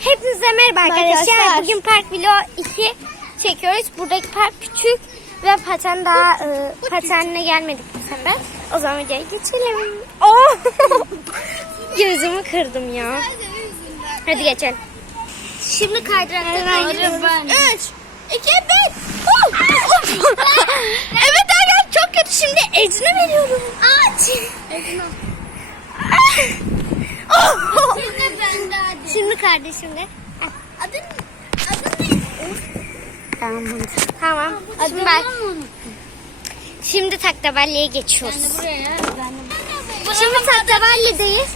Hepinize merhaba arkadaşlar. Arkadaşlar. Bugün Park Vlog 2 çekiyoruz. Buradaki park küçük ve paten daha e, patenle gelmedik bu sefer. O zaman videoya geçelim. Oh! Gözümü kırdım ya. Hadi geçelim. Şimdi kaydıraktan gidiyoruz. 3, 2, 1. evet arkadaşlar çok kötü. Şimdi Ecrin'e veriyorum. Aç. Oh! Şimdi ben de hadi. Şimdi kardeşimle. Adın, adın ne? Tamam. Tamam. Şimdi ben şimdi taktaballeye geçiyoruz. Buraya. Ben de Şimdi taktaballedeyiz.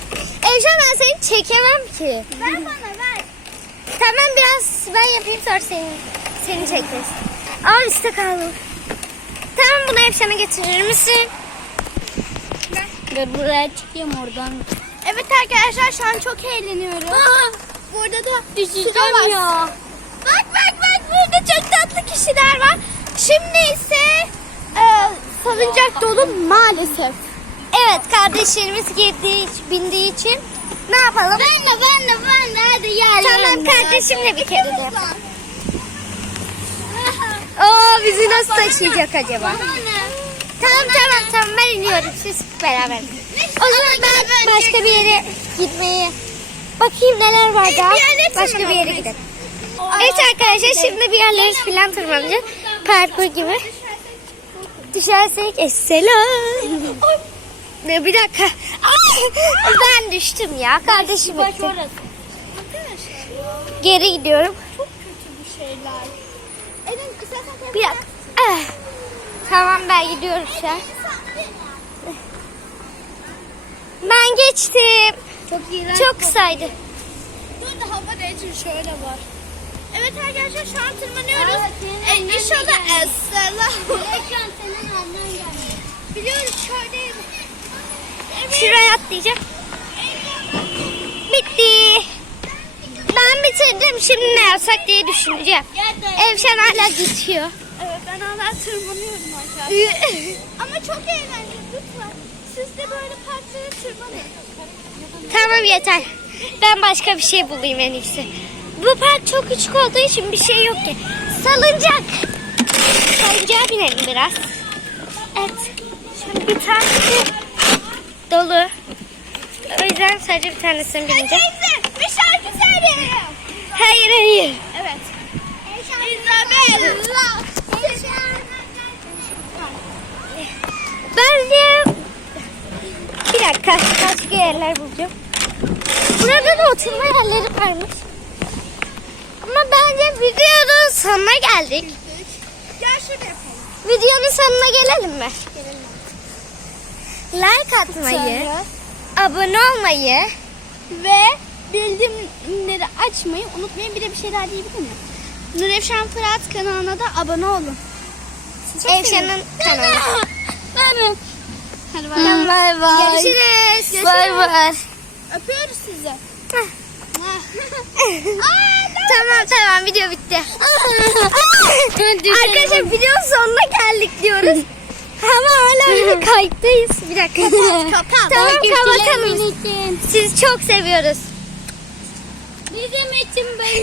Evşen ben seni çekemem ki. Ver bana ver. Tamam biraz ben yapayım sonra seni, seni çekeriz. Aa üstte kaldım. Tamam bunu Evşen'e getirir misin? Ve buraya çıkayım oradan. Evet arkadaşlar şu an çok eğleniyoruz. Burada da Düşeceğim ya. Bak bak bak burada çok tatlı kişiler var. Şimdi ise e, salıncak dolu maalesef. Evet kardeşlerimiz girdiği, bindiği için ne yapalım? Ben de ben de ben de hadi yer Tamam kardeşimle bir kere de yapalım. Aa bizi nasıl taşıyacak acaba? Tamam tamam tamam ben iniyorum siz beraber. O zaman ben başka bir yere gitmeye bakayım neler var daha. Bir Başka bir yere gidelim. Evet arkadaşlar şimdi bir yerlere falan tırmanacağız. Parkur gibi. Düşersek esselam. Ne bir dakika. Ay, ben düştüm ya. Kardeşim gitti. Geri gidiyorum. çok kötü bu şeyler. Bir dakika. Ah. Tamam ben gidiyorum şu an. Ben geçtim. Çok iğrenç. Çok kısaydı. Burada hava için şöyle var. Evet arkadaşlar şu an tırmanıyoruz. e, inşallah Esselam. Ekran senin annen geldi. Biliyoruz şöyle. Evet. Şuraya atlayacağım. Bitti. Ben bitirdim. Şimdi ne yapsak diye düşüneceğim. Evşen hala geçiyor. Ben hala tırmanıyorum arkadaşlar. Ama çok eğlenceli lütfen. Siz de böyle parklara tırmanın. tamam yeter. Ben başka bir şey bulayım en iyisi. Bu park çok küçük olduğu için bir şey yok ki. Salıncak. Salıncağa binelim biraz. Evet. Şimdi bir tanesi dolu. O yüzden sadece bir tanesini bineceğim. Teyze bir şarkı söyleyelim. Hayır hayır. Evet. Isabella. Bence bir dakika başka yerler bulacağım. Burada da oturma yerleri varmış. Ama bence videonun sonuna geldik. Gel şurada yapalım. Videonun sonuna gelelim mi? Like atmayı, abone olmayı Ve bildirimleri açmayı unutmayın. Bir de bir şey daha diyebilir miyim? Nurefşan Fırat kanalına da abone olun. Seviyorum. kanalı. Hadi bay bay. Görüşürüz. Bay bay. Öpüyoruz sizi. Tamam tamam video bitti. Arkadaşlar videonun sonuna geldik diyoruz. Ama hala bir kayıttayız. Bir dakika. Kapat. Tamam kapatalım. Sizi çok seviyoruz. Bizim için böyle.